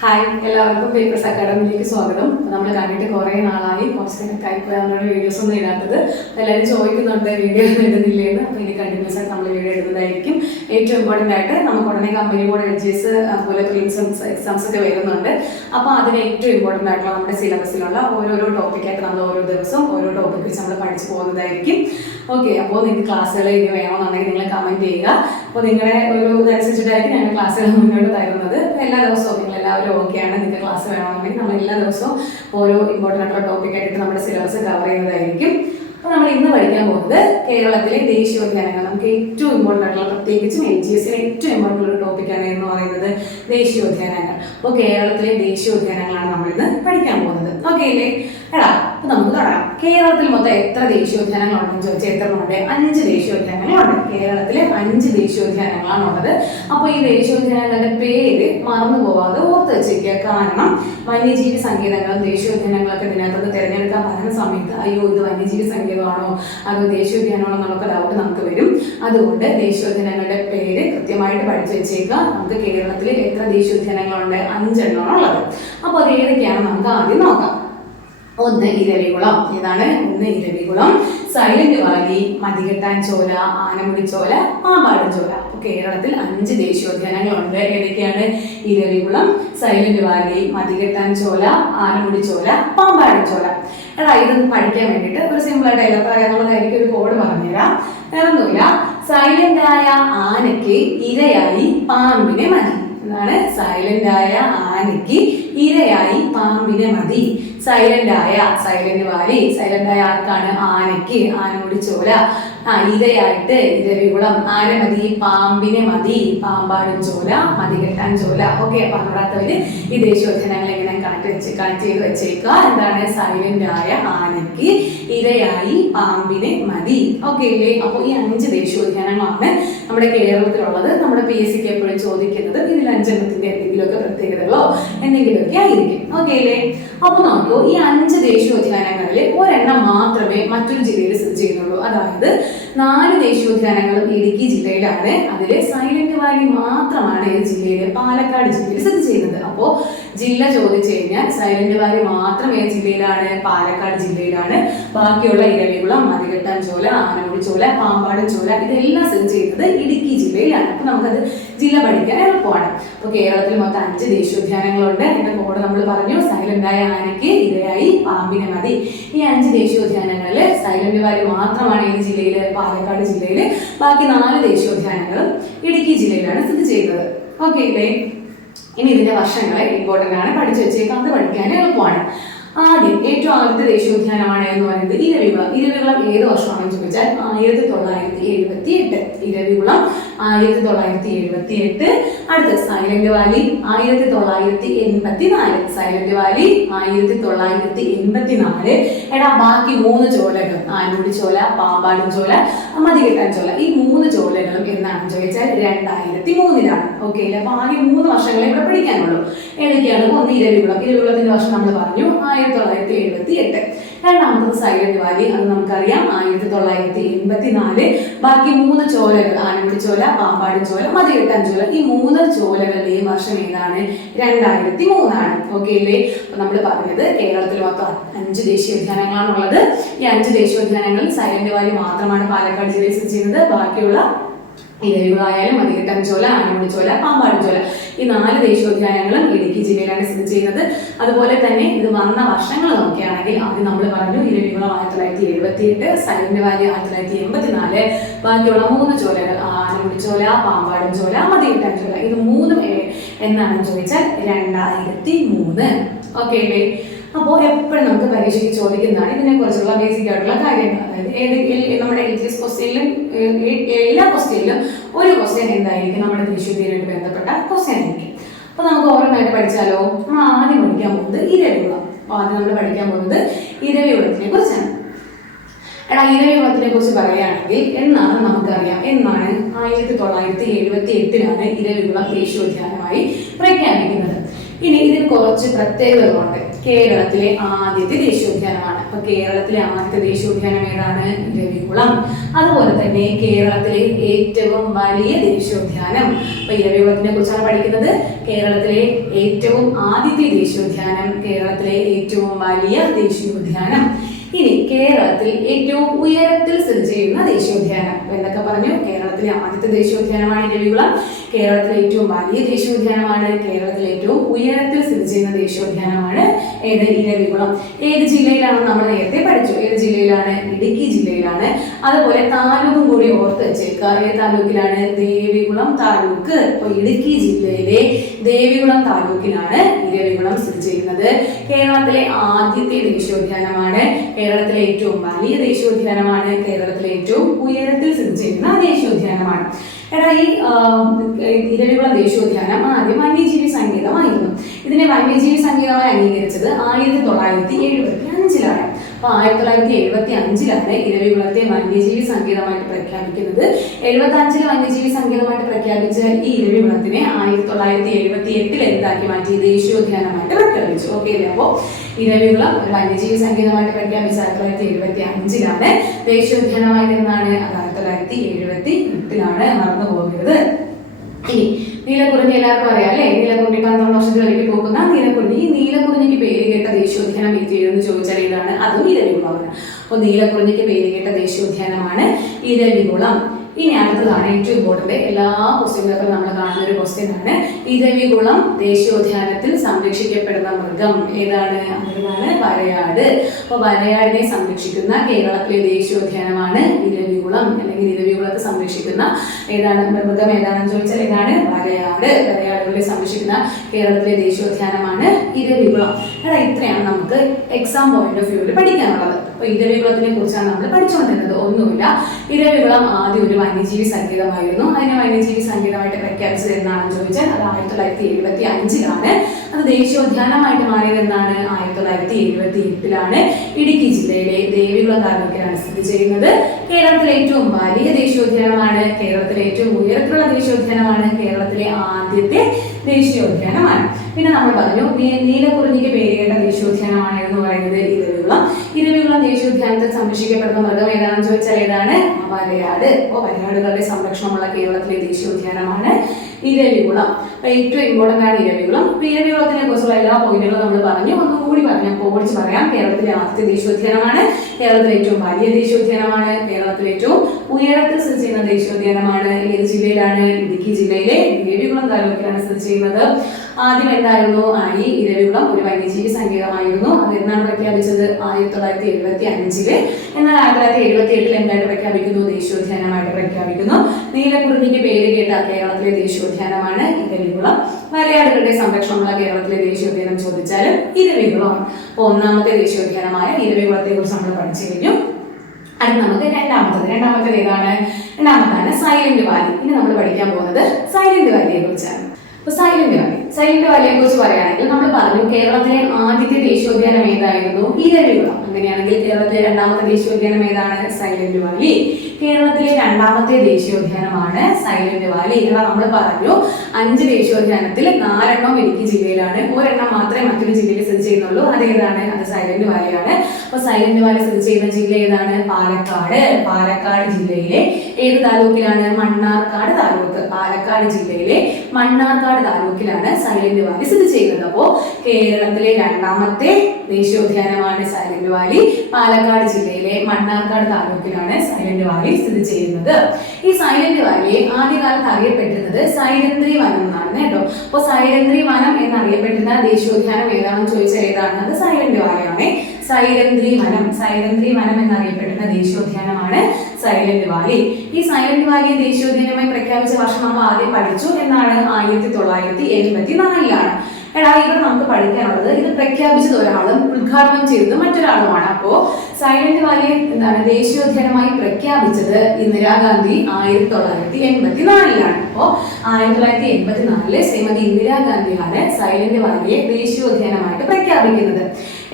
Hi, എല്ലാവർക്കും papers അക്കാഡമിയിലേക്ക് സ്വാഗതം. നമ്മൾ കണ്ടിട്ട് കുറേ നാളായി, കുറച്ച് നമ്മുടെ വീഡിയോസ് ഒന്നും ഇടാത്തത്. എല്ലാവരും ചോദിക്കുന്നുണ്ട് വീഡിയോ ഇടുന്നില്ലേന്ന്. അപ്പോൾ ഇനി കണ്ടിന്യൂസ് ആയിട്ട് നമ്മൾ വീഡിയോ ഇടുന്നതായിരിക്കും. ഏറ്റവും ഇമ്പോർട്ടൻ്റ് ആയിട്ട് നമുക്ക് ഉടനെ കമ്പനി ബോർഡ് എൽജിഎസ് അതുപോലെ പ്രിലിംസ് എക്സാംസ് ഒക്കെ വരുന്നുണ്ട്. അപ്പോൾ അതിന് ഏറ്റവും ഇമ്പോർട്ടൻ്റ് ആയിട്ടുള്ള നമ്മുടെ സിലബസിലുള്ള ഓരോരോ ടോപ്പിക്കായിട്ട് നമ്മൾ ഓരോ ദിവസവും ഓരോ ടോപ്പിക് വെച്ച് നമ്മൾ പഠിച്ചു പോകുന്നതായിരിക്കും. ഓക്കെ, അപ്പോൾ നിങ്ങൾക്ക് ക്ലാസ്സുകൾ ഇനി വേണമെന്നുണ്ടെങ്കിൽ നിങ്ങൾ കമൻറ്റ് ചെയ്യുക. അപ്പോൾ നിങ്ങളുടെ ഒരു ഇതനുസരിച്ചിട്ടായിരിക്കും ഞങ്ങൾ ക്ലാസ്സുകൾ മുന്നോട്ട് തരുന്നത്. എല്ലാ ദിവസവും നിങ്ങൾ എല്ലാവരും ഓക്കെയാണ്, നിങ്ങൾക്ക് ക്ലാസ് വേണമെന്നുണ്ടെങ്കിൽ നമ്മൾ എല്ലാ ദിവസവും ഓരോ ഇമ്പോർട്ടൻ്റ് ആയിട്ടുള്ള ടോപ്പിക് ആയിട്ട് നമ്മുടെ സിലബസ് കവർ ചെയ്യുന്നതായിരിക്കും. അപ്പോൾ നമ്മൾ ഇന്ന് പഠിക്കാൻ പോകുന്നത് കേരളത്തിലെ ദേശീയോദ്യാനങ്ങൾ. നമുക്ക് ഏറ്റവും ഇമ്പോർട്ടൻ്റ് ആയിട്ടുള്ള, പ്രത്യേകിച്ചും LGSലെ ഏറ്റവും ഇമ്പോർട്ടൻ്റ് ഒരു ടോപ്പിക്കാണ് എന്ന് പറയുന്നത് ദേശീയോദ്യാനങ്ങൾ. അപ്പോൾ കേരളത്തിലെ ദേശീയോദ്യാനങ്ങളാണ് നമ്മൾ ഇന്ന് പഠിക്കാൻ പോകുന്നത്. ഓക്കെ അല്ലേ? എടാ, അപ്പൊ നമുക്ക് തുടങ്ങാം. കേരളത്തിൽ മൊത്തം എത്ര ദേശീയോദ്യാനങ്ങളുണ്ടെന്ന് ചോദിച്ചാൽ എത്ര ഉണ്ട്? 5 ദേശീയോദ്യാനങ്ങളുണ്ട്. കേരളത്തിലെ 5 ദേശീയോദ്യാനങ്ങളാണ് ഉള്ളത്. അപ്പോൾ ഈ ദേശീയോദ്യാനങ്ങളുടെ പേര് മറന്നു പോവാതെ ഓർത്ത് വെച്ചേക്കുക. കാരണം വന്യജീവി സങ്കേതങ്ങളും ദേശീയോദ്യാനങ്ങളൊക്കെ ഇതിനകത്ത് തിരഞ്ഞെടുക്കാൻ പറയുന്ന സമയത്ത് അയ്യോ ഇത് വന്യജീവി സങ്കേതമാണോ അതോ ദേശീയോദ്യാനമാണോ എന്നൊക്കെ ഡൗട്ട് നമുക്ക് വരും. അതുകൊണ്ട് ദേശീയോദ്യാനങ്ങളുടെ പേര് കൃത്യമായിട്ട് പഠിച്ചു വെച്ചേക്കുക. നമുക്ക് കേരളത്തിൽ എത്ര ദേശീയോദ്യാനങ്ങളുണ്ട്? 5 എണ്ണമാണ് ഉള്ളത്. അപ്പോൾ അത് ഏതൊക്കെയാണ് നമുക്ക് ആദ്യം നോക്കാം. ഒന്ന് ഇരവികുളം. ഏതാണ്? ഒന്ന് ഇരവികുളം, സൈലന്റ് വാലി, മതികെട്ടാൻചോല, ആനമുടിച്ചോല, പാമ്പാടുംചോല. അപ്പോൾ കേരളത്തിൽ 5 ദേശീയോദ്യാനങ്ങളുണ്ട്. ഏതൊക്കെയാണ്? Eravikulam, Silent Valley, Mathikettanchola, Anamudichola, Pambadumchola. എടാ, ഇതൊന്ന് പഠിക്കാൻ വേണ്ടിയിട്ട് ഒരു സിമ്പിൾ ആയിട്ട് എല്ലാവർക്കും അറിയാവുന്നതായിരിക്കും. ഒരു കോഡ് പറഞ്ഞുതരാം. വേറൊന്നുമില്ല, സൈലന്റ് ആയ ആനയ്ക്ക് ഇരയായി പാമ്പിനെ മതി. എന്താണ്? സൈലന്റ് ആയ ആനയ്ക്ക് ഇരയായി പാമ്പിനെ മതി. സൈലന്റ് വാലി, സൈലന്റ് ആയ ആർക്കാണ്? ആനയ്ക്ക്, ആനമുടിച്ചോല. ഇരയായിട്ട് ഇരവികുളം, ആന മതി? പാമ്പിനെ മതി, പാമ്പാടുംചോല, മതികെട്ടാൻചോല. ഓക്കെ, പറഞ്ഞിടാത്തവര് ഈ ദേശീയോദ്യാനങ്ങൾ എങ്ങനെ കണക്ട് ചെയ്ത് വെച്ചേക്കുക. എന്താണ്? സൈലന്റ് ആയ ആനയ്ക്ക് ഇരയായി പാമ്പിനെ മതി. ഓക്കെ അല്ലേ? അപ്പോൾ ഈ 5 ദേശീയോദ്യാനങ്ങളാണ് നമ്മുടെ കേരളത്തിലുള്ളത്. നമ്മുടെ PSCക്ക് എപ്പോഴും ചോദിക്കുന്നത് ഇതിൽ 5 എണ്ണത്തിന്റെ എന്തെങ്കിലുമൊക്കെ പ്രത്യേകതകളോ എന്തെങ്കിലുമൊക്കെ ആയിരിക്കും. ഓക്കെ അല്ലേ? അപ്പൊ നോക്കൂ, ഈ 5 ദേശീയോദ്യാനങ്ങളിൽ ഒരെണ്ണം മാത്രമേ മറ്റൊരു ജില്ലയിൽ സ്ഥിതി ചെയ്യുന്നുള്ളൂ. അതായത് 4 ദേശീയോദ്യാനങ്ങളും ഇടുക്കി ജില്ലയിലാണ്. അതിൽ സൈലന്റ് വാലി മാത്രമാണ് ഏത് ജില്ലയിൽ? പാലക്കാട് ജില്ലയിൽ സ്ഥിതി ചെയ്യുന്നത്. അപ്പോൾ ജില്ല ചോദിച്ചു കഴിഞ്ഞാൽ സൈലന്റ് വാലി മാത്രം ഏത് ജില്ലയിലാണ്? പാലക്കാട് ജില്ലയിലാണ്. ബാക്കിയുള്ള ഇരവികുളം, മതികെട്ടാൻചോല, ആനമുടിച്ചോല, പാമ്പാടുംചോല ഇതെല്ലാം സ്ഥിതി ചെയ്യുന്നത് ഇടുക്കി ജില്ലയിലാണ്. അപ്പൊ നമുക്കത് ജില്ല പഠിക്കാൻ എളുപ്പമാണ്. അപ്പോൾ കേരളത്തിൽ മൊത്തം 5 ദേശീയോദ്യാനങ്ങളുണ്ട്. അതിന്റെ കോഡ് നമ്മൾ പറഞ്ഞു. സൈലന്റ് ആയ ആനയ്ക്ക് ഇരയായി പാമ്പിനെ മതി. ഈ 5 ദേശീയോദ്യാനങ്ങളിൽ സൈലന്റ് വാലി മാത്രമാണ് ഏത് ജില്ലയിൽ? പാലക്കാട് ജില്ലയിൽ. ബാക്കി 4 ദേശീയോദ്യാനങ്ങളും ഇടുക്കി ജില്ലയിലാണ് സ്ഥിതി ചെയ്യുന്നത്. ഓക്കെ അല്ലേ? ഇനി ഇതിന്റെ വർഷങ്ങളെ ഇമ്പോർട്ടൻ്റ് ആണ്, പഠിച്ചു വെച്ചേക്കാം. അത് പഠിക്കാൻ എളുപ്പമാണ്. ഏറ്റവും ആദ്യത്തെ ദേശീയോദ്യാനമാണ് എന്ന് പറയുന്നത് ഇരവികുളം. ഇരവികുളം ഏത് വർഷമാണെന്ന് ചോദിച്ചാൽ 1978. ഇരവികുളം 1978. അടുത്ത സൈലന്റ് വാലി 1984. Silent Valley 1984. എടാ, ബാക്കി 3 ചോലകൾ, ആനമുടിച്ചോല, പാമ്പാടുംചോല, മതികെട്ടാൻചോല, ഈ 3 ചോലകളും എന്നാണെന്ന് ചോദിച്ചാൽ 2003. ഓക്കെ അല്ലേ? അപ്പൊ ആകെ 3 വർഷങ്ങളെ ഇവിടെ പഠിക്കാനുള്ളൂ. ഏതൊക്കെയാണ്? ഒന്ന് ഇരവികുളം. ഇരവികുളത്തിന്റെ വർഷം നമ്മൾ പറഞ്ഞു 1978. രണ്ടാമത്തത് സൈലന്റ് വാലി, അത് നമുക്കറിയാം 1984. ബാക്കി 3 ചോലകൾ, ആനമുടിച്ചോല, പാമ്പാടുംചോല, മതികെട്ടാൻചോല, ഈ 3 ചോലകളുടെയും വർഷം ഏതാണ്? 2003. ഓക്കെ അല്ലേ? അപ്പൊ നമ്മൾ പറഞ്ഞത് കേരളത്തിൽ മൊത്തം 5 ദേശീയോദ്യാനങ്ങളാണുള്ളത്. ഈ 5 ദേശീയോദ്യാനങ്ങളിൽ സൈലന്റ് വാലി മാത്രമാണ് പാലക്കാട് ജില്ലയിൽ സ്ഥിതി ചെയ്യുന്നത്. ബാക്കിയുള്ള ഇരവികുളമായാലും മതികെട്ടാൻചോല, ആനമുടിച്ചോല, പാമ്പാടുംചോല ഈ 4 ദേശീയോദ്യാനങ്ങളും ഇടുക്കി ജില്ലയിലാണ് സ്ഥിതി ചെയ്യുന്നത്. അതുപോലെ തന്നെ ഇത് വന്ന വർഷങ്ങൾ നോക്കുകയാണെങ്കിൽ ആദ്യം നമ്മൾ പറഞ്ഞു ഇരവികുളം 1978, സൈലന്റ് വാലി 1984. ബാക്കിയുള്ള 3 ചോലകൾ, ആനമുടിച്ചോല, പാമ്പാടുംചോല, മതികെട്ടാൻചോല, ഇത് 3 എന്നാണെന്ന് ചോദിച്ചാൽ 2003. ഓക്കെ അല്ലേ? അപ്പോൾ എപ്പോഴും നമുക്ക് പരീക്ഷയ്ക്ക് ചോദിക്കുന്നതാണ് ഇതിനെക്കുറിച്ചുള്ള ബേസിക് ആയിട്ടുള്ള കാര്യങ്ങൾ. അതായത് നമ്മുടെ LGS ക്വസ്റ്റ്യനിലും എല്ലാ ക്വസ്റ്റ്യനിലും ഒരു ക്വസ്റ്റ്യൻ എന്തായിരിക്കും? നമ്മുടെ ദേശീയോദ്യാനവുമായിട്ട് ബന്ധപ്പെട്ട ക്വസ്റ്റ്യൻ ആയിരിക്കും. അപ്പോൾ നമുക്ക് ഓരോന്നായിട്ട് പഠിച്ചാലോ? നമ്മൾ ആദ്യം പഠിക്കാൻ പോകുന്നത് ഇരവികുളം. ആദ്യം നമ്മൾ പഠിക്കാൻ പോകുന്നത് ഇരവികുളത്തിനെ കുറിച്ചാണ്. എടാ, ഇരവികുളത്തിനെ കുറിച്ച് പറയുകയാണെങ്കിൽ എന്നാണ് നമുക്കറിയാം. എന്നാണ്? 1978 ഇരവികുളം ദേശീയോദ്യാനമായി പ്രഖ്യാപിക്കുന്നത്. ഇനി ഇതിന് കുറച്ച് പ്രത്യേകതകളുണ്ട്. കേരളത്തിലെ ആദ്യത്തെ ദേശീയോദ്യാനമാണ്. അപ്പൊ കേരളത്തിലെ ആദ്യത്തെ ദേശീയോദ്യാനം ഏതാണ്? ഇരവികുളം. അതുപോലെ തന്നെ കേരളത്തിലെ ഏറ്റവും വലിയ ദേശീയോദ്യാനം, അപ്പൊ ഇരവികുളത്തിനെ കുറിച്ചാണ് പഠിക്കുന്നത്. കേരളത്തിലെ ഏറ്റവും ആദ്യത്തെ ദേശീയോദ്യാനം, കേരളത്തിലെ ഏറ്റവും വലിയ ദേശീയോദ്യാനം. ഇനി കേരളത്തിൽ ഏറ്റവും ഉയരത്തിൽ സ്ഥിതി ചെയ്യുന്ന ദേശീയോദ്യാനം. അപ്പൊ എന്തൊക്കെ പറഞ്ഞു? കേരളത്തിലെ ആദ്യത്തെ ദേശീയോദ്യാനമാണ് ഇരവികുളം, കേരളത്തിലെ ഏറ്റവും വലിയ ദേശീയോദ്യാനമാണ്, കേരളത്തിലെ ഏറ്റവും ഉയരത്തിൽ സ്ഥിതി ചെയ്യുന്ന ദേശീയോദ്യാനമാണ് ഏത്? ഇരവികുളം. ഏത് ജില്ലയിലാണ്? നമ്മൾ നേരത്തെ പഠിച്ചു. ഏത് ജില്ലയിലാണ്? ഇടുക്കി ജില്ലയിലാണ്. അതുപോലെ താലൂക്കും കൂടി ഓർത്ത് വെച്ചേക്കുക. ഏത് താലൂക്കിലാണ്? ദേവികുളം താലൂക്ക്. അപ്പൊ ഇടുക്കി ജില്ലയിലെ ദേവികുളം താലൂക്കിലാണ് ഇരവികുളം സ്ഥിതി ചെയ്യുന്നത്. കേരളത്തിലെ ആദ്യത്തെ ദേശീയോദ്യാനമാണ്, കേരളത്തിലെ ഏറ്റവും വലിയ ദേശീയോദ്യാനമാണ്, കേരളത്തിലെ ഏറ്റവും ഉയരത്തിൽ സ്ഥിതി ചെയ്യുന്ന ദേശീയോദ്യാനമാണ്. എടാ, ഈ ഇരവികുളം ദേശീയോദ്യാനം ആദ്യം വന്യജീവി സങ്കേതമായിരുന്നു. ഇതിനെ വന്യജീവി സങ്കേതമായി അംഗീകരിച്ചത് 1975-ലാണ്. അപ്പൊ 1975-ലാണ് ഇരവികുളത്തെ വന്യജീവി സങ്കേതമായിട്ട് പ്രഖ്യാപിക്കുന്നത്. 75-ൽ വന്യജീവി സങ്കേതമായിട്ട് പ്രഖ്യാപിച്ച ഈ ഇരവികുളത്തിനെ 1978-ൽ എന്താക്കി മാറ്റി? ദേശീയോദ്യാനമായിട്ട് പ്രഖ്യാപിച്ചു. ഓക്കെ അല്ലേ? അപ്പോ ഇരവികുളം ഒരു വന്യജീവി സങ്കേതമായിട്ട് പ്രഖ്യാപിച്ച 1975-ലാണ്. ദേശീയോദ്യാനമായത് എന്നാണ്? 1978-ലാണ്. മറന്നു പോകരുത്. ഇനി നീലക്കുറിഞ്ഞി എല്ലാവർക്കും അറിയാം അല്ലേ? നീലക്കുറിഞ്ഞി 12 വർഷത്തിൽ ഒരിക്കൽ പോകുന്ന നീലക്കുറിഞ്ഞി. ഈ നീലക്കുറിഞ്ഞിക്ക് പേര് കേട്ട ദേശീയോദ്യാനം ഏതെന്ന് ചോദിച്ചാൽ ഏതാണ്? അതും ഇരവികുളമാണ്. അപ്പോൾ നീലക്കുറിഞ്ഞിക്ക് പേര് കേട്ട ദേശീയോദ്യാനമാണ് ഇരവികുളം. ഇനി അടുത്തതാണ് ഏറ്റവും ഇമ്പോർട്ടന്റ്, എല്ലാ ക്വസ്റ്റ്യൻ പേപ്പറിലും നമ്മൾ കാണുന്ന ഒരു ക്വസ്റ്റ്യൻ ആണ്. ഇരവികുളം ദേശീയോദ്യാനത്തിൽ സംരക്ഷിക്കപ്പെടുന്ന മൃഗം ഏതാണ്? അതാണ് വരയാട്. അപ്പോൾ വരയാടിനെ സംരക്ഷിക്കുന്ന കേരളത്തിലെ ദേശീയോദ്യാനമാണ് ഇരവികുളം. അല്ലെങ്കിൽ ഇരവികുളത്തെ സംരക്ഷിക്കുന്ന ഏതാണ് മൃഗം ഏതാണെന്ന് ചോദിച്ചാൽ ഏതാണ്? വരയാട്. വരയാടുകളെ സംരക്ഷിക്കുന്ന കേരളത്തിലെ ദേശീയോദ്യാനമാണ് ഇരവികുളം. എടാ, ഇത്രയാണ് നമുക്ക് എക്സാം പോയിന്റ് ഓഫ് വ്യൂവിൽ പഠിക്കാനുള്ളത്. അപ്പൊ ഇരവികുളത്തിനെ കുറിച്ചാണ് നമ്മൾ പഠിച്ചുകൊണ്ടിരുന്നത്. ഒന്നുമില്ല, ഇരവികുളം ആദ്യം ഒരു വന്യജീവി സങ്കേതമായിരുന്നു. അതിനെ വന്യജീവി സങ്കേതമായിട്ട് പ്രഖ്യാപിച്ചത് എന്നാണെന്ന് ചോദിച്ചാൽ അത് 1975-ലാണ്. അത് ദേശീയോദ്യാനമായിട്ട് മാറിയത് എന്നാണ്? 1978-ലാണ്. ഇടുക്കി ജില്ലയിലെ ദേവികുളം താലൂക്കിലാണ് സ്ഥിതി ചെയ്യുന്നത്. കേരളത്തിലെ ഏറ്റവും വലിയ ദേശീയോദ്യാനമാണ്, കേരളത്തിലെ ഏറ്റവും ഉയരത്തിലുള്ള ദേശീയോദ്യാനമാണ്, കേരളത്തിലെ ആദ്യത്തെ ദേശീയോദ്യാനമാണ്. പിന്നെ നമ്മൾ പറഞ്ഞു നീലക്കുറിഞ്ഞിക്ക് പേര് കേട്ട ദേശീയോദ്യാനമാണ് എന്ന് പറയുന്നത് ഇരവികുളം. ഇരവികുളം ദേശീയോദ്യാനത്തിൽ സംരക്ഷിക്കപ്പെടുന്ന മൃഗം ഏതാണെന്ന് ചോദിച്ചാൽ ഏതാണ്? വരയാട്. അപ്പോൾ വരയാടുകളുടെ സംരക്ഷണമുള്ള കേരളത്തിലെ ദേശീയോദ്യാനമാണ് ഇരവികുളം. അപ്പൊ ഏറ്റവും ഇമ്പോർട്ടന്റ് ആണ് ഇരവികുളം. ഇരവികുളത്തിനെ കുറിച്ചുള്ള എല്ലാ പോയിന്റുകളും നമ്മൾ പറഞ്ഞു. ഒന്നും കൂടി പറഞ്ഞു പോളിച്ച് പറയാം. കേരളത്തിലെ ആദ്യത്തെ ദേശീയോദ്യാനമാണ്, കേരളത്തിലെ ഏറ്റവും വലിയ ദേശീയോദ്യാനമാണ്, കേരളത്തിലെ ഏറ്റവും ഉയരത്തിൽ സ്ഥിതി ചെയ്യുന്ന ദേശീയോദ്യാനമാണ്. ഏത് ജില്ലയിലാണ്? ഇടുക്കി ജില്ലയിലെ ദേവികുളം താലൂക്കിലാണ് സ്ഥിതി ചെയ്യുന്നത്. ആദ്യം എന്തായിരുന്നു? ഈ ഇരവികുളം ഒരു വന്യജീവി സങ്കേതമായിരുന്നു. അത് എന്നാണ് പ്രഖ്യാപിച്ചത്? 1975-ല്. എന്നാൽ 1978-ൽ എന്തായിട്ട് പ്രഖ്യാപിക്കുന്നു? ദേശീയോദ്യാനമായിട്ട് പ്രഖ്യാപിക്കുന്നു. നീലക്കുറിഞ്ഞിക്ക് പേര് കേട്ട കേരളത്തിലെ ദേശീയോദ്യാനമാണ് ഇരവികുളം. വരയാടുകളുടെ സംരക്ഷണമുള്ള കേരളത്തിലെ ദേശീയോദ്യാനം ചോദിച്ചാൽ ഇരവികുളമാണ്. അപ്പോൾ ഒന്നാമത്തെ ദേശീയോദ്യാനമായ ഇരവികുളത്തെ കുറിച്ച് നമ്മൾ പഠിച്ചു കഴിഞ്ഞു. അടുത്ത നമുക്ക് രണ്ടാമത്തേത് ഏതാണ്? രണ്ടാമതാണ് സൈലന്റ് വാലി. ഇനി നമ്മൾ പഠിക്കാൻ പോകുന്നത് സൈലന്റ് വാലിയെ കുറിച്ചാണ്. അപ്പൊ സൈലന്റ് വാലിയെ കുറിച്ച് പറയുകയാണെങ്കിൽ നമ്മൾ പറഞ്ഞു കേരളത്തിലെ ആദ്യത്തെ ദേശീയോദ്യാനം ഏതായിരുന്നു? ഇരവികുളം. അങ്ങനെയാണെങ്കിൽ കേരളത്തിലെ രണ്ടാമത്തെ ദേശീയോദ്യാനം ഏതാണ്? Silent Valley. കേരളത്തിലെ രണ്ടാമത്തെ ദേശീയോദ്യാനമാണ് സൈലന്റ് വാലി. എന്നാൽ നമ്മൾ പറഞ്ഞു 5 ദേശീയോദ്യാനത്തിൽ 4 ഇടുക്കി ജില്ലയിലാണ്, ഒരെണ്ണം മാത്രമേ മറ്റൊരു ജില്ലയിൽ സ്ഥിതി ചെയ്യുന്നുള്ളൂ. അതേതാണ്? അത് സൈലന്റ് വാലിയാണ്. അപ്പൊ സൈലന്റ് വാലി സ്ഥിതി ചെയ്യുന്ന ജില്ല ഏതാണ്? പാലക്കാട്. പാലക്കാട് ജില്ലയിലെ ഏത് താലൂക്കിലാണ്? മണ്ണാർക്കാട് താലൂക്ക്. പാലക്കാട് ജില്ലയിലെ മണ്ണാർക്കാട് താലൂക്കിലാണ് സൈലന്റ് വാലി സ്ഥിതി ചെയ്യുന്നത്. അപ്പോ കേരളത്തിലെ രണ്ടാമത്തെ ദേശീയോദ്യാനമാണ് സൈലന്റ് വാലി. പാലക്കാട് ജില്ലയിലെ മണ്ണാർക്കാട് താലൂക്കിലാണ് സൈലന്റ് വാലി സ്ഥിതി ചെയ്യുന്നത്. ഈ സൈലന്റ് വാലിയെ ആദ്യകാലത്ത് അറിയപ്പെട്ടിരുന്നത് സൈലന്ത്രി വനം എന്നാണ് കേട്ടോ. അപ്പൊ സൈലന്ത്രി വനം എന്നറിയപ്പെട്ടിരുന്ന ദേശീയോദ്യാനം ഏതാണെന്ന് ചോദിച്ചാൽ ഏതാണ്? അത് സൈലന്റ് വാലിയാണ്. സൈലന്ത്രി വനം എന്നറിയപ്പെടുന്ന ദേശീയോദ്യാനമാണ് സൈലന്റ് വാലി. ഈ സൈലന്റ് വാലിയെ ദേശീയോദ്യാനമായി പ്രഖ്യാപിച്ച വർഷം നമ്മൾ ആദ്യം പഠിച്ചു എന്നാണ്? 1984-ലാണ്. എടാ, ഇവിടെ നമുക്ക് പഠിക്കാനുള്ളത് ഇത് പ്രഖ്യാപിച്ചത് ഒരാളും ഉദ്ഘാടനം ചെയ്തത് മറ്റൊരാളുമാണ്. അപ്പോ സൈലന്റ് വാലിയെ ദേശീയോദ്യാനമായി പ്രഖ്യാപിച്ചത് ഇന്ദിരാഗാന്ധി 1984-ലാണ്. അപ്പോൾ 1984 ശ്രീമതി ഇന്ദിരാഗാന്ധിയാണ് സൈലന്റ് വാലിയെ ദേശീയോദ്യാനമായിട്ട് പ്രഖ്യാപിക്കുന്നത്.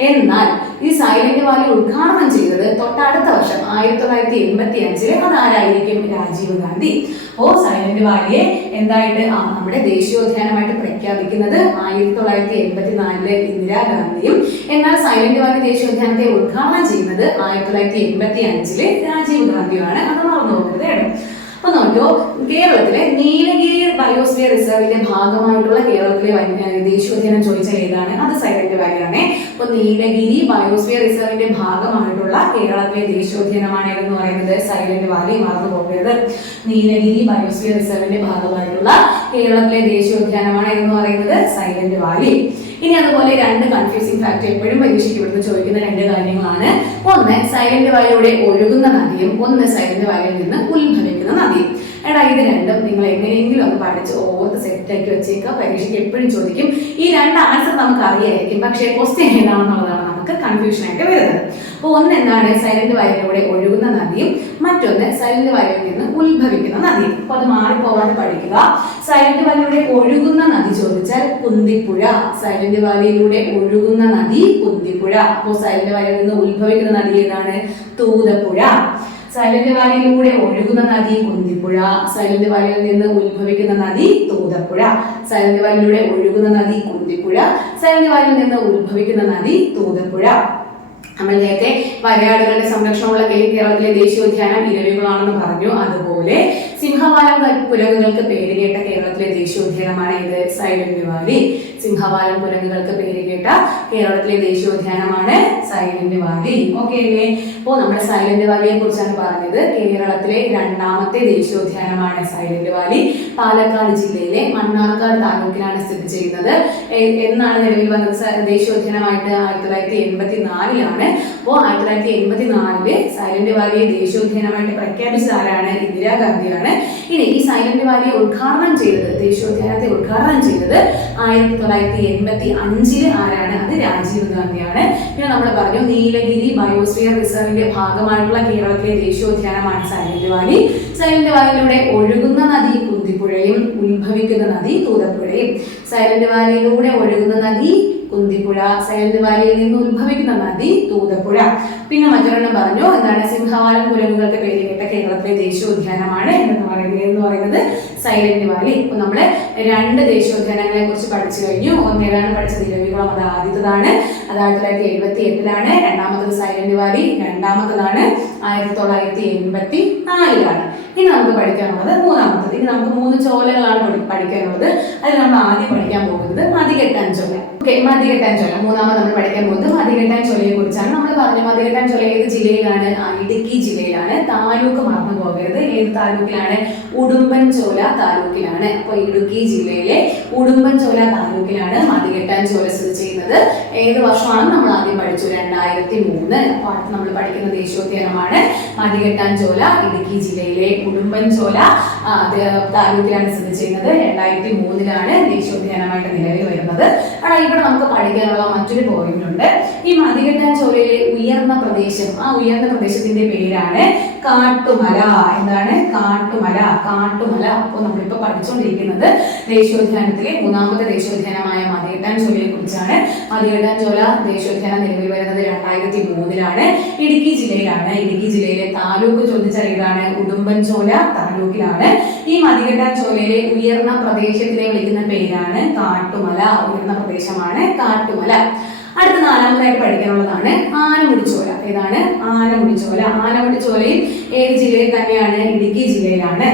എന്നാൽ ഈ സൈലന്റ് വാലി ഉദ്ഘാടനം ചെയ്തത് തൊട്ടടുത്ത വർഷം 1985 അതാരായിരിക്കും? രാജീവ് ഗാന്ധി. അപ്പോൾ സൈലന്റ് വാലിയെ എന്തായിട്ട് നമ്മുടെ ദേശീയോദ്യാനമായിട്ട് പ്രഖ്യാപിക്കുന്നത് 1984 ഇന്ദിരാഗാന്ധിയും, എന്നാൽ സൈലന്റ് വാലി ദേശീയോദ്യാനത്തെ ഉദ്ഘാടനം ചെയ്യുന്നത് 1985 രാജീവ് ഗാന്ധിയുമാണ്. അത് മറന്നു പോകരുത് കേട്ടോ. അപ്പൊ നോക്കൂ, കേരളത്തിലെ നീലഗിരി ബയോസ്ഫിയർ റിസർവിന്റെ ഭാഗമായിട്ടുള്ള കേരളത്തിലെ ദേശീയോദ്യാനം ചോദിച്ചാൽ ഏതാണ്? അത് സൈലന്റ് വാലിയാണ്. അപ്പൊ നീലഗിരി ബയോസ്ഫിയർ റിസർവിന്റെ ഭാഗമായിട്ടുള്ള കേരളത്തിലെ ദേശീയോദ്യാനമാണ് എന്ന് പറയുന്നത് സൈലന്റ് വാലി. മറന്നു പോകരുത്. നീലഗിരി ബയോസ്ഫിയർ റിസർവിന്റെ ഭാഗമായിട്ടുള്ള കേരളത്തിലെ ദേശീയോദ്യാനമാണ് എന്ന് പറയുന്നത് സൈലന്റ് വാലി. ഇനി അതുപോലെ രണ്ട് കൺഫ്യൂസിംഗ് ഫാക്ട് എപ്പോഴും പരീക്ഷയ്ക്ക് ഇവിടുന്ന് ചോദിക്കുന്ന രണ്ട് കാര്യങ്ങളാണ്. ഒന്ന് സൈലന്റ് വാലിയുടെ ഒഴുകുന്ന നദിയും, ഒന്ന് സൈലന്റ് വാലിയിൽ നിന്ന് ഉത്ഭവിക്കുന്ന നദിയും. എടാ ഇത് രണ്ടും നിങ്ങൾ എങ്ങനെയെങ്കിലും ഒന്ന് പഠിച്ച് ഓർത്ത് സെറ്റാക്കി വെച്ചേക്കുക. പരീക്ഷയ്ക്ക് എപ്പോഴും ചോദിക്കും. ഈ രണ്ട് ആൻസർ നമുക്ക് അറിയായിരിക്കും, പക്ഷേ ക്വസ്റ്റ്യൻ ഏതാണെന്നുള്ളതാണ് നമുക്ക് കൺഫ്യൂഷൻ ആയിട്ട് വരുന്നത്. അപ്പോൾ ഒന്ന് എന്താണ് സൈലന്റ് വാലിയിലൂടെ ഒഴുകുന്ന നദിയും, മറ്റൊന്ന് സൈലന്റ് വാലിയിൽ നിന്ന് ഉത്ഭവിക്കുന്ന നദിയും. അപ്പൊ അത് മാറിപ്പോവാതെ പഠിക്കുക. സൈലന്റ് വാലിയിലൂടെ ഒഴുകുന്ന നദി ചോദിച്ചാൽ കുന്തിപ്പുഴ. സൈലന്റ് വാലിയിലൂടെ ഒഴുകുന്ന നദി കുന്തിപ്പുഴ. അപ്പോൾ സൈലന്റ് വാലിയിൽ നിന്ന് ഉത്ഭവിക്കുന്ന നദി ഏതാണ്? തൂതപ്പുഴ. സൈലന്റ് വാലിയിലൂടെ ഒഴുകുന്ന നദി കുന്തിപ്പുഴ, സൈലന്റ് വാലിയിൽ നിന്ന് ഉത്ഭവിക്കുന്ന നദി തൂതപ്പുഴ. സൈലന്റ് വാലിയിലൂടെ ഒഴുകുന്ന നദി കുന്തിപ്പുഴ, സൈലന്റ് വാലിയിൽ നിന്ന് ഉത്ഭവിക്കുന്ന നദി തൂതപ്പുഴ. നമ്മൾ നേരത്തെ വരയാടുകളുടെ സംരക്ഷണമുള്ള കേരളത്തിലെ ദേശീയോദ്യാനം ഇരവികുളമാണെന്ന് പറഞ്ഞു. അതുപോലെ സിംഹവാലം കുരങ്ങുകൾക്ക് പേരുകേട്ട കേരളത്തിലെ ദേശീയോദ്യാനമാണ് ഇത് സൈലന്റ് വാലി. സിംഹവാലം കുരങ്ങുകൾക്ക് പേരുകേട്ട കേരളത്തിലെ ദേശീയോദ്യാനമാണ് സൈലന്റ് വാലി. ഓക്കെ അല്ലേ? അപ്പോൾ നമ്മൾ സൈലന്റ് വാലിയെ കുറിച്ചാണ് പറഞ്ഞത്. കേരളത്തിലെ രണ്ടാമത്തെ ദേശീയോദ്യാനമാണ് സൈലന്റ് വാലി. പാലക്കാട് ജില്ലയിലെ മണ്ണാർക്കാട് താലൂക്കിലാണ് സ്ഥിതി ചെയ്യുന്നത്. എന്നാണ് നിലവിൽ വന്നത് ദേശീയോദ്യാനമായിട്ട്? 1984 അപ്പോൾ 1984 സൈലന്റ് വാലിയെ ദേശീയോദ്യാനമായിട്ട് പ്രഖ്യാപിച്ചത് ആരാണ്? ഇന്ദിരാഗാന്ധിയാണ്. ഇനി ഈ സൈലന്റ് വാലിയെ ഉദ്ഘാടനം ചെയ്തത്, ദേശീയോദ്യാനത്തെ ഉദ്ഘാടനം ചെയ്തത് 1985 ആരാണ്? അത് രാജീവ് ഗാന്ധിയാണ്. പിന്നെ നമ്മൾ പറഞ്ഞു നീലഗിരി ബയോസ്ഫിയർ റിസർവിന്റെ ഭാഗമായിട്ടുള്ള കേരളത്തിലെ ദേശീയോദ്യാനമാണ് സൈലന്റ് വാലി. സൈലന്റ് വാലിയിലൂടെ ഒഴുകുന്ന നദി കുന്തിപ്പുഴയും ഉത്ഭവിക്കുന്ന നദി തൂതപ്പുഴയും. സൈലന്റ് വാലിയിലൂടെ ഒഴുകുന്ന നദി കുന്തിപ്പുഴ, സൈലന്റ് വാലിയിൽ നിന്ന് ഉത്ഭവിക്കുന്ന നദി തൂതപ്പുഴ. പിന്നെ മറ്റൊരെണ്ണം പറഞ്ഞു, എന്താണ്? സിംഹവാലം കുരങ്ങുകൾക്ക് പേരുകേട്ട കേരളത്തിലെ ദേശീയോദ്യാനമാണ് എന്ന് പറയുന്നത് സൈലന്റ് വാലി. ഇപ്പൊ നമ്മള് രണ്ട് ദേശീയോദ്യാനങ്ങളെ കുറിച്ച് പഠിച്ചു കഴിഞ്ഞു. ഒന്നേതാണ് പഠിച്ചത്? ഇരവികുളം. അത് ആദ്യത്തേതാണ്, അത് 1978 രണ്ടാമത്തത് സൈലന്റ് വാലി, രണ്ടാമത്തതാണ് 1984. ഇനി നമുക്ക് പഠിക്കാനുള്ളത് മൂന്നാമത്തത്. ഇനി നമുക്ക് 3 ചോലകളാണ് പഠിക്കാനുള്ളത്. അതിൽ നമ്മൾ ആദ്യം പഠിക്കാൻ പോകുന്നത് മതികെട്ടാൻ ചോല. ഓക്കെ, മതികെട്ടാൻ ചോല മൂന്നാമത് നമ്മൾ പഠിക്കാൻ പോകുന്നത് മതികെട്ടാൻ ചോലയെ കുറിച്ചാണ്. നമ്മൾ പറഞ്ഞു മതികെട്ടാൻ ചോല ഏത് ജില്ലയിലാണ്? ഇടുക്കി ജില്ലയിലാണ്. താലൂക്ക് മറന്നു പോകരുത്. ഏത് താലൂക്കിലാണ്? ഉടുമ്പൻചോല താലൂക്കിലാണ്. അപ്പൊ ഇടുക്കി ജില്ലയിലെ ഉടുമ്പൻചോല താലൂക്കിലാണ് മതികെട്ടാൻ ചോല സ്ഥിതി ചെയ്യുന്നത്. ഏത് വർഷമാണ്? നമ്മൾ ആദ്യം പഠിച്ചു 2003. അപ്പൊ അടുത്ത് നമ്മൾ പഠിക്കുന്ന ദേശീയോദ്യാനമാണ് മതികെട്ടാൻ ചോല. ഇടുക്കി ജില്ലയിലെ ഉടുമ്പൻചോല താലൂക്കിലാണ് സ്ഥിതി ചെയ്യുന്നത്. 2003 ദേശീയോദ്യാനമായിട്ട് നിലവിൽ വരുന്നത്. ഇവിടെ നമുക്ക് പഠിക്കാനുള്ള മറ്റൊരു പോയിന്റ് ഉണ്ട്. ഈ മതികെട്ടാൻ ചോലയിലെ ഉയർന്ന പ്രദേശം, ആ ഉയർന്ന പ്രദേശത്തിന്റെ പേരാണ് കാട്ടുമല. എന്താണ്? കാട്ടുമല. കാട്ടുമല. അപ്പോൾ നമ്മളിപ്പോ പഠിച്ചുകൊണ്ടിരിക്കുന്നത് ദേശീയോദ്യാനത്തിലെ മൂന്നാമത്തെ ദേശീയോദ്യാനമായ മതികെട്ടാൻ ചോലയെ കുറിച്ചാണ്. മതികെട്ടാൻ ചോല ദേശീയോദ്യാനം നിലവിൽ വരുന്നത് 2003 ഇടുക്കി ജില്ലയിലാണ്. ഇടുക്കി ജില്ലയിലെ താലൂക്ക് ചോദിച്ചാൽ ഏതാണ്? ഉടുമ്പൻചോല താലൂക്കിലാണ്. ഈ മതികെട്ടാൻ ചോലയിലെ ഉയർന്ന പ്രദേശത്തിനെ വിളിക്കുന്ന പേരാണ് കാട്ടുമല. ഉയർന്ന പ്രദേശമാണ് കാട്ടുമല. അടുത്ത നാലാമതായിട്ട് പഠിക്കാനുള്ളതാണ് ആനമുടിച്ചോല. ഏതാണ്? ആനമുടിച്ചോല. ആനമുടിച്ചോലയും ഏത് ജില്ലയിൽ തന്നെയാണ്? ഇടുക്കി ജില്ലയിലാണ്.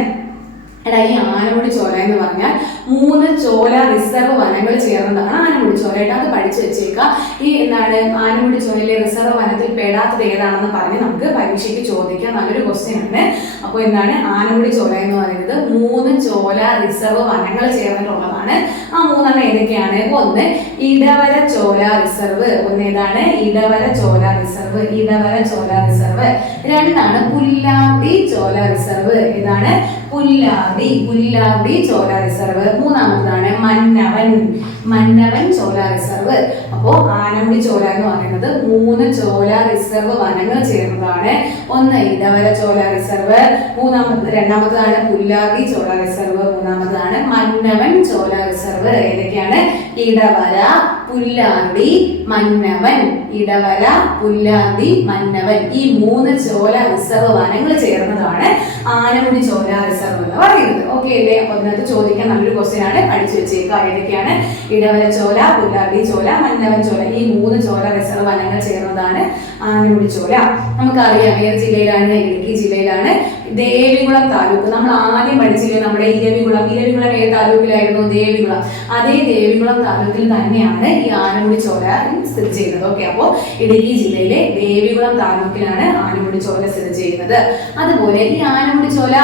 ഈ ആനമുടിച്ചോല എന്ന് പറഞ്ഞാൽ 3 ചോല റിസർവ് വനങ്ങൾ ചേർന്നതാണ് ആനമുടിച്ചോല. അത് പഠിച്ചു വെച്ചേക്കുക. ഈ എന്താണ് ആനമുടിച്ചോലയിലെ റിസർവ് വനത്തിൽ പെടാത്തത് ഏതാണെന്ന് പറഞ്ഞ് നമുക്ക് പരീക്ഷയ്ക്ക് ചോദിക്കാം. നല്ലൊരു ക്വസ്റ്റ്യൻ ആണ്. അപ്പോൾ എന്താണ് ആനമുടിച്ചോല എന്ന് പറയുന്നത്? 3 ചോല റിസർവ് വനങ്ങൾ ചേർന്നിട്ടുള്ളതാണ്. ആ 3 ഏതൊക്കെയാണ്? ഒന്ന് ഇടവര ചോല റിസർവ്. ഒന്നേതാണ്? ഇടവര ചോല റിസർവ്. ഇടവര ചോല റിസർവ്. രണ്ടാണ് പുല്ലാത്തി ചോല റിസർവ്. ഏതാണ്? പുല്ലാർടി ചോല റിസർവ്. മൂന്നാമത്തതാണ് മന്നവൻ ചോല റിസർവ്. അപ്പോ ആനമുടി ചോല എന്ന് പറയുന്നത് 3 ചോല റിസർവ് വനങ്ങൾ ചേർന്നതാണ്. ഒന്ന് ഇടവല ചോല റിസർവ്, രണ്ടാമത്തതാണ് പുല്ലാർടി ചോല റിസർവ്, മൂന്നാമത്തതാണ് മന്നവൻ ചോല റിസർവ്. ഏതൊക്കെയാണ്? ഇടവല, പുല്ലാർടി, മന്നവൻ. ഇടവല, പുല്ലാർടി, മന്നവൻ. ഈ 3 ചോല റിസർവ് വനങ്ങൾ ചേർന്നതാണ് ആനമുടി ചോല റിസർവ് എന്ന് പറയുന്നത്. ഓക്കെ അല്ലേ? അപ്പൊ അതിനകത്ത് ചോദിക്കാൻ നല്ലൊരു ക്വസ്റ്റ്യൻ ആണ്, പഠിച്ചു വെച്ചേക്കുക. ഏതൊക്കെയാണ്? ഇടവല ചോല, പുല്ലാർടി ചോല, മന്നവൻ ചോല. ഈ 3 ചോല റിസർവ് വനങ്ങൾ ചേർന്നതാണ് ആനമുടി ചോല. നമുക്കറിയാം ഏത് ജില്ലയിലാണ്? ഇടുക്കി ജില്ലയിലാണ്. ദേവികുളം താലൂക്ക്. നമ്മൾ ആദ്യം പഠിച്ചില്ലേ നമ്മുടെ ഇരവികുളം ഏത് താലൂക്കിലായിരുന്നു? ദേവികുളം. അതേ ദേവികുളം താലൂക്കിൽ തന്നെയാണ് ഈ ആനമുടി ചോല സ്ഥിതി ചെയ്യുന്നത്. ഓക്കെ, അപ്പോ ഇടുക്കി ജില്ലയിലെ ദേവികുളം താലൂക്കിലാണ് ആനമുടി ചോല സ്ഥിതി ചെയ്യുന്നത്. അതുപോലെ ഈ ആനമുടി ചോല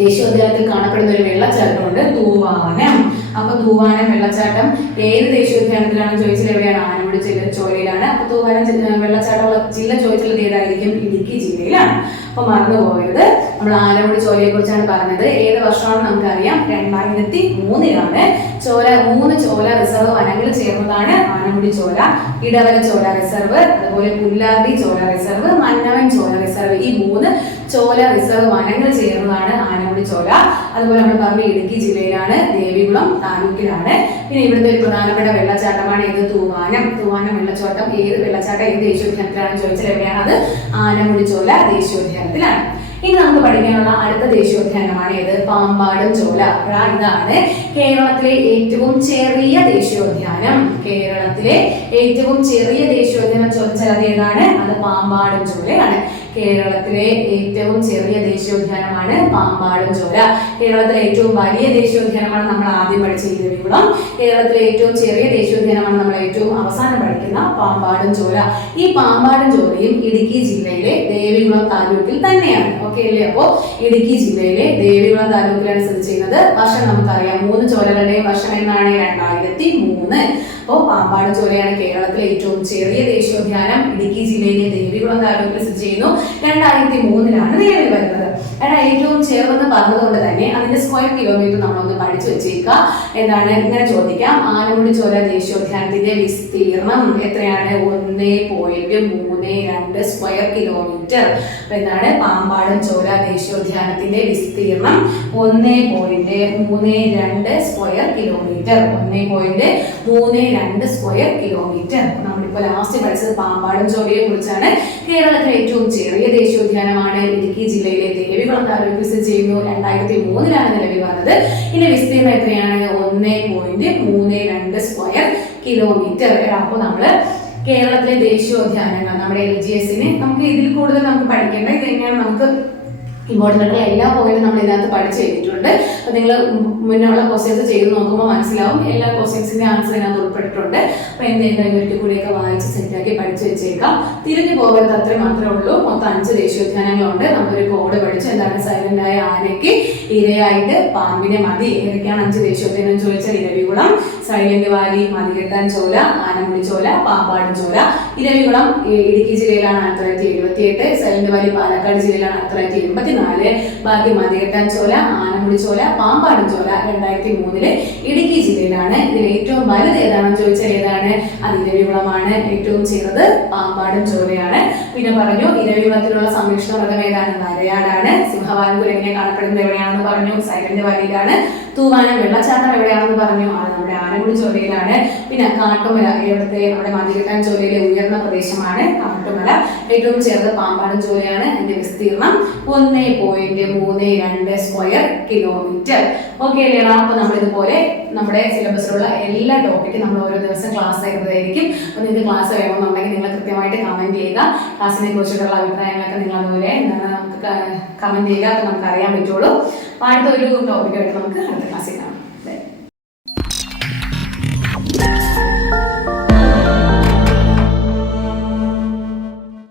ദേശീയോദ്യാനത്തിൽ കാണപ്പെടുന്ന ഒരു വെള്ളച്ചാട്ടമുണ്ട്, തൂവാനം. അപ്പൊ തൂവാനം വെള്ളച്ചാട്ടം ഏത് ദേശീയോദ്യാനത്തിലാണ് ചോദിച്ചത്? എവിടെയാണ്? ആനമുടി ചോലയിലാണ്. അപ്പൊ തൂവാനം വെള്ളച്ചാട്ടമുള്ള ജില്ല ചോദിച്ചുള്ളത് ഏതായിരിക്കും? ഇടുക്കി ജില്ലയിലാണ്. അപ്പൊ മറന്നുപോയത്, നമ്മൾ ആനമുടി ചോലയെ കുറിച്ചാണ് പറഞ്ഞത്. ഏത് വർഷമാണ് നമുക്കറിയാം? 2003 ചോല 3 ചോല റിസർവ് വനങ്ങൾ ചേർന്നതാണ് ആനമുടി ചോല. ഇടവല ചോല റിസർവ്, അതുപോലെ പുല്ലാർടി ചോല റിസർവ്, മന്നവൻ ചോല റിസർവ്. ഈ 3 ചോല റിസർവ് വനങ്ങൾ ചേർന്നതാണ് ആനമുടി ചോല. അതുപോലെ നമ്മൾ പറഞ്ഞു ഇടുക്കി ജില്ലയിലാണ്, ദേവികുളം താലൂക്കിലാണ്. പിന്നെ ഇവിടുത്തെ ഒരു പ്രധാനപ്പെട്ട വെള്ളച്ചാട്ടമാണ് ഏത്? തൂവാനം വെള്ളച്ചാട്ടം. ഏത് ദേശീയോദ്യാനത്തിലാണ് ചോദിച്ചാൽ എവിടെയാണ്? അത് ആനമുടി ചോല ദേശീയോദ്യാനത്തിലാണ്. ഇനി നമുക്ക് പഠിക്കാനുള്ള അടുത്ത ദേശീയോദ്യാനമാണ് ഏത്? പാമ്പാടും ചോല. ഇതാണ് കേരളത്തിലെ ഏറ്റവും ചെറിയ ദേശീയോദ്യാനം. ചോദിച്ചാൽ അത് ഏതാണ്? അത് പാമ്പാടും ചോലയാണ്. കേരളത്തിലെ ഏറ്റവും ചെറിയ ദേശീയോദ്യാനമാണ് പാമ്പാടും ചോല. കേരളത്തിലെ ഏറ്റവും വലിയ ദേശീയോദ്യാനമാണ് നമ്മൾ ആദ്യം പഠിച്ച ഇരവികുളം. കേരളത്തിലെ ഏറ്റവും ചെറിയ ദേശീയോദ്യാനമാണ് നമ്മൾ ഏറ്റവും അവസാനം പഠിക്കുന്ന പാമ്പാടും ചോല. ഈ പാമ്പാടും ചോലയും ഇടുക്കി ജില്ലയിലെ ദേവികുളം താലൂക്കിൽ തന്നെയാണ്. ഓക്കെ അല്ലേ? അപ്പോ ഇടുക്കി ജില്ലയിലെ ദേവികുളം താലൂക്കിലാണ് സ്ഥിതി ചെയ്യുന്നത്. വർഷം നമുക്കറിയാം, 3 ചോലകളുടെയും വർഷം എന്നാണ്? 2003. അപ്പോൾ പാമ്പാടും ചോലയാണ് കേരളത്തിലെ ഏറ്റവും ചെറിയ ദേശീയോദ്യാനം. ഇടുക്കി ജില്ലയിലെ ദേവികുളം താലൂക്കിൽ സ്ഥിതി ചെയ്യുന്നു. 2003 നിലവിൽ വരുന്നത്. ഏറ്റവും ചെറുതെന്ന് പറഞ്ഞതുകൊണ്ട് തന്നെ അതിന്റെ സ്ക്വയർ കിലോമീറ്റർ നമ്മളൊന്ന് പഠിച്ചു വെച്ചേക്കുക. എന്താണ്? ഇങ്ങനെ ചോദിക്കാം, ആനമുടി ചോല ദേശീയോദ്യാനത്തിന്റെ വിസ്തീർണം എത്രയാണ്? 1.32 സ്ക്വയർ കിലോമീറ്റർ. അപ്പൊ എന്താണ്? പാമ്പാടും ചോല ദേശീയോദ്യാനത്തിന്റെ വിസ്തീർണം 1.32 സ്ക്വയർ കിലോമീറ്റർ. 1.32 square kilometre. നമ്മളിപ്പോൾ ലാസ്റ്റ് പഠിച്ചത് പാമ്പാടും ചോലയെ കുറിച്ചാണ്. കേരളത്തിലെ ഏറ്റവും ചെറിയ ദേശീയോദ്യാനമാണ്. ഇടുക്കി ജില്ലയിലെ ദേവികുളം താലൂക്കിൽ സ്ഥിതി ചെയ്യുന്നു. 2003 നിലവിൽ വന്നത്. ഇതിന്റെ വിസ്തീർണം എത്രയാണ്? 1.32 സ്ക്വയർ കിലോമീറ്റർ. അപ്പോൾ നമ്മള് കേരളത്തിലെ ദേശീയോദ്യാനങ്ങൾ നമ്മുടെ LGSന് നമുക്ക് ഇതിൽ കൂടുതൽ നമുക്ക് പഠിക്കേണ്ട ഇത് തന്നെയാണ്. നമുക്ക് ഇമ്പോർട്ടൻ്റ് ആയിട്ടുള്ള എല്ലാ പോയിന്റും നമ്മൾ ഇതിനകത്ത് പഠിച്ചു കഴിഞ്ഞിട്ടുണ്ട്. അപ്പോൾ നിങ്ങൾ മുന്നുള്ള ക്വസ്റ്റ്യൻസ് ചെയ്ത് നോക്കുമ്പോൾ മനസ്സിലാവും എല്ലാ ക്വസ്റ്റ്യൻസിന്റെ ആൻസർ ഇതിനകത്ത് ഉൾപ്പെട്ടിട്ടുണ്ട്. അപ്പോൾ എന്തെങ്കിലും ഒരിക്കൽ കൂടിയൊക്കെ വായിച്ച് സെറ്റാക്കി പഠിച്ചു വെച്ചേക്കാം. തിരിഞ്ഞു പോകരുത്, അത്ര മാത്രമേ ഉള്ളൂ. മൊത്തം 5 ദേശീയോദ്യാനങ്ങളുണ്ട്. നമ്മളൊരു കോഡ് പഠിച്ചു. എന്താണ്? സൈലന്റ് ആയ ആനയ്ക്ക് ഇരയായിട്ട് പാമ്പിനെ മതി. ഏതൊക്കെയാണ് 5 ദേശീയോദ്യാനം ചോദിച്ചാൽ ഇരവികുളം, സൈലന്റ് വാലി, മതികെട്ടാൻ ചോല, ആനമുടി ചോല, പാമ്പാടും ചോല. ഇരവികുളം ഇടുക്കി ജില്ലയിലാണ് 1978. സൈലന്റ് വാലി പാലക്കാട് ജില്ലയിലാണ് 1984. ബാക്കി മതികെട്ടാൻ ചോല, ആനമുടി ചോല, പാമ്പാടും ചോല 2003 ഇടുക്കി ജില്ലയിലാണ്. ഇതിൽ ഏറ്റവും വലുത് ഏതാണെന്ന് ചോദിച്ചാൽ ഏതാണ്? അത് ഇരവികുളമാണ്. ഏറ്റവും ചെറുത് പാമ്പാടും ചോലയാണ്. പിന്നെ പറഞ്ഞു ഇരവികുളത്തിലുള്ള സംരക്ഷണ മൃഗം ഏതാണ്? വരയാടാണ്. സിംഹവാലൻ എങ്ങനെ കാണപ്പെടുന്നത് എവിടെയാണെന്ന് പറഞ്ഞു? സൈലന്റ് വാലിയിലാണ്. തൂവാനം വെള്ളച്ചാട്ടം എവിടെയാണെന്ന് പറഞ്ഞു? അത് നമ്മുടെ ആനമുടി ചോലയിലാണ്. പിന്നെ കാട്ടുമല എവിടുത്തെ? നമ്മുടെ മതികെട്ടാൻ ചോലയിലെ ഉയർന്ന പ്രദേശമാണ് കാട്ടുമല. ഏറ്റവും ചെറുത് പാമ്പാടും ചോലയാണ്. അതിന്റെ വിസ്തീർണം 1.32 സ്ക്വയർ കിലോമീറ്റർ. ഓക്കെ അല്ലേടാ? അപ്പൊ നമ്മളിതുപോലെ നമ്മുടെ സിലബസിലുള്ള എല്ലാ ടോപ്പിക്കും നമ്മൾ ഓരോ ദിവസം ക്ലാസ് ആയിരുന്നതായിരിക്കും. അപ്പോൾ നിങ്ങൾക്ക് ക്ലാസ് വേണമെന്നുണ്ടെങ്കിൽ നിങ്ങൾ കൃത്യമായിട്ട് കമന്റ് ചെയ്യുക. ക്ലാസ്സിനെ കുറിച്ചിട്ടുള്ള അഭിപ്രായങ്ങളൊക്കെ നിങ്ങൾ അതുപോലെ നമുക്ക് കമന്റ് ചെയ്യുക. അപ്പോൾ നമുക്ക് അറിയാൻ പറ്റുള്ളൂ. അടുത്ത ഒരു ടോപ്പിക്കായിട്ട് നമുക്ക് അടുത്ത ക്ലാസ്സിൽ കാണാം.